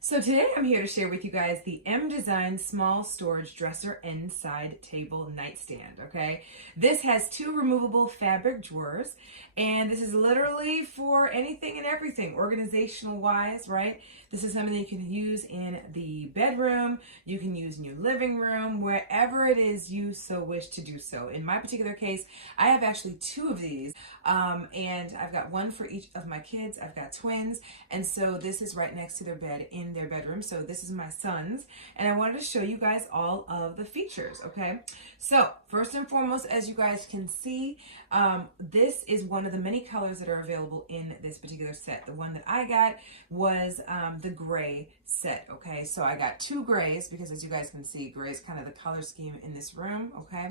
So today I'm here to share with you guys the M Design Small Storage Dresser and Side Table Nightstand, okay? This has two removable fabric drawers, and this is literally for anything and everything, organizational wise, right? This is something that you can use in the bedroom, you can use in your living room, wherever it is you so wish to do so. In my particular case, I have actually two of these, and I've got one for each of my kids. I've got twins, and so this is right next to their bed in their bedroom. So this is my son's, and I wanted to show you guys all of the features, okay? So first and foremost, as you guys can see, this is one of the many colors that are available in this particular set. The one that I got was the gray set, okay? So I got two grays because, as you guys can see, gray is kind of the color scheme in this room, okay?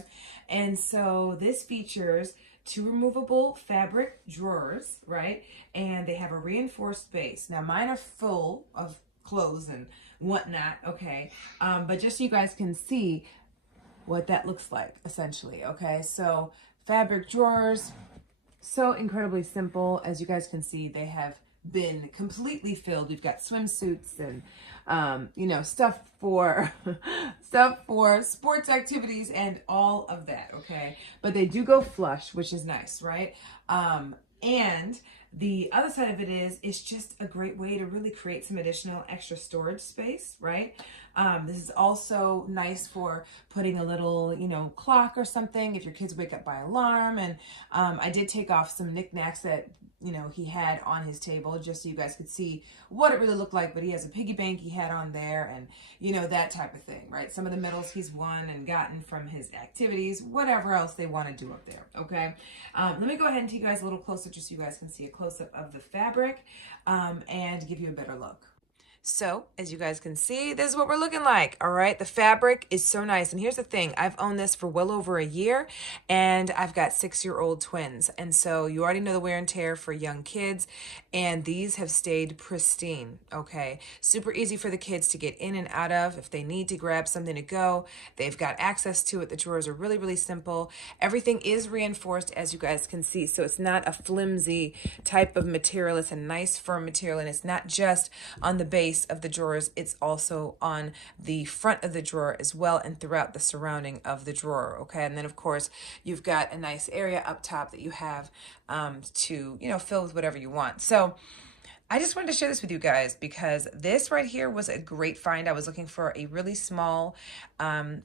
And so this features two removable fabric drawers, right? And they have a reinforced base. Now mine are full of clothes and whatnot, okay? But just so you guys can see what that looks like, essentially, okay? So fabric drawers, so incredibly simple. As you guys can see, they have been completely filled. We've got swimsuits and stuff for stuff for sports activities and all of that, okay? But they do go flush, which is nice, right? And the other side of it is it's just a great way to really create some additional extra storage space, right? This is also nice for putting a little, clock or something if your kids wake up by alarm. And I did take off some knickknacks that he had on his table just so you guys could see what it really looked like. But he has a piggy bank he had on there, and that type of thing, right? Some of the medals he's won and gotten from his activities, whatever else they want to do up there, okay? Let me go ahead and take you guys a little closer just so you guys can see a close-up of the fabric and give you a better look. So, as you guys can see, this is what we're looking like, all right? The fabric is so nice. And here's the thing. I've owned this for well over a year, and I've got 6-year-old twins. And so you already know the wear and tear for young kids, and these have stayed pristine, okay? Super easy for the kids to get in and out of. If they need to grab something to go, they've got access to it. The drawers are really, really simple. Everything is reinforced, as you guys can see. So it's not a flimsy type of material. It's a nice, firm material, and it's not just on the base of the drawers, it's also on the front of the drawer as well and throughout the surrounding of the drawer, okay? And then of course you've got a nice area up top that you have to fill with whatever you want. So I just wanted to share this with you guys because this right here was a great find. I was looking for a really small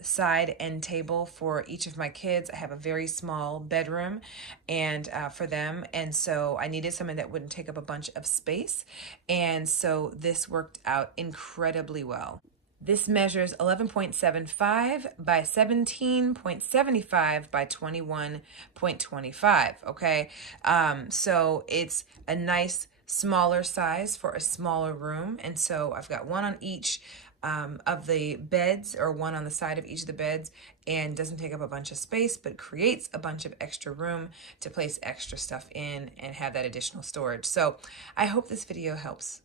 side end table for each of my kids. I have a very small bedroom and for them, and so I needed something that wouldn't take up a bunch of space, and so this worked out incredibly well. This measures 11.75 by 17.75 by 21.25, okay? So it's a nice smaller size for a smaller room, and so I've got one on each of the beds, or one on the side of each of the beds, and doesn't take up a bunch of space but creates a bunch of extra room to place extra stuff in and have that additional storage. So I hope this video helps.